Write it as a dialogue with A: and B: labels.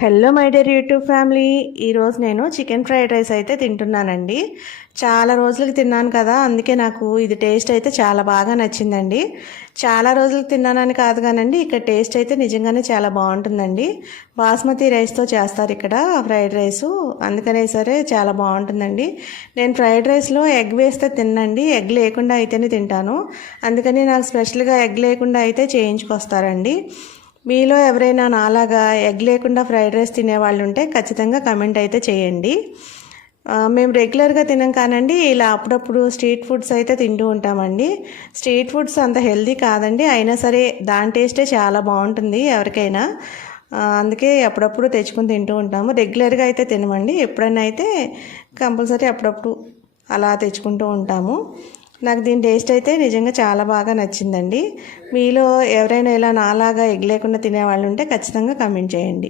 A: Hello my dear YouTube family ఈరోజు నేను chicken fried rice అయితే తింటున్నానండి. చాలా రోజులకి తిన్నాను కదా అందుకే నాకు ఇది టేస్ట్ అయితే చాలా బాగా నచ్చిందండి. చాలా రోజులకు తిన్నానని కాదు కానండి ఇక్కడ టేస్ట్ అయితే నిజంగానే చాలా బాగుంటుందండి. బాస్మతి రైస్తో చేస్తారు ఇక్కడ ఫ్రైడ్ రైస్ అందుకనే సరే చాలా బాగుంటుందండి. నేను ఫ్రైడ్ రైస్లో ఎగ్ వేస్తే తిన్నండి. ఎగ్ లేకుండా అయితేనే తింటాను. అందుకని నాకు స్పెషల్గా ఎగ్ లేకుండా అయితే చేయించుకొస్తారండి. మీలో ఎవరైనా నాలాగా ఎగ్ లేకుండా ఫ్రైడ్ రైస్ తినేవాళ్ళు ఉంటే ఖచ్చితంగా కమెంట్ అయితే చేయండి. మేము రెగ్యులర్గా తినం కానండి ఇలా అప్పుడప్పుడు స్ట్రీట్ ఫుడ్స్ అయితే తింటూ ఉంటామండి. స్ట్రీట్ ఫుడ్స్ అంత హెల్దీ కాదండి అయినా సరే దాని టేస్టే చాలా బాగుంటుంది ఎవరికైనా. అందుకే అప్పుడప్పుడు తెచ్చుకొని తింటూ ఉంటాము. రెగ్యులర్గా అయితే తినమండి ఎప్పుడైనా అయితే కంపల్సరీ అప్పుడప్పుడు అలా తెచ్చుకుంటూ ఉంటాము. నాకు దీని టేస్ట్ అయితే నిజంగా చాలా బాగా నచ్చిందండి. మీలో ఎవరైనా ఇలా నాలాగా ఎగ్ లేకుండా తినేవాళ్ళు ఉంటే ఖచ్చితంగా కమెంట్ చేయండి.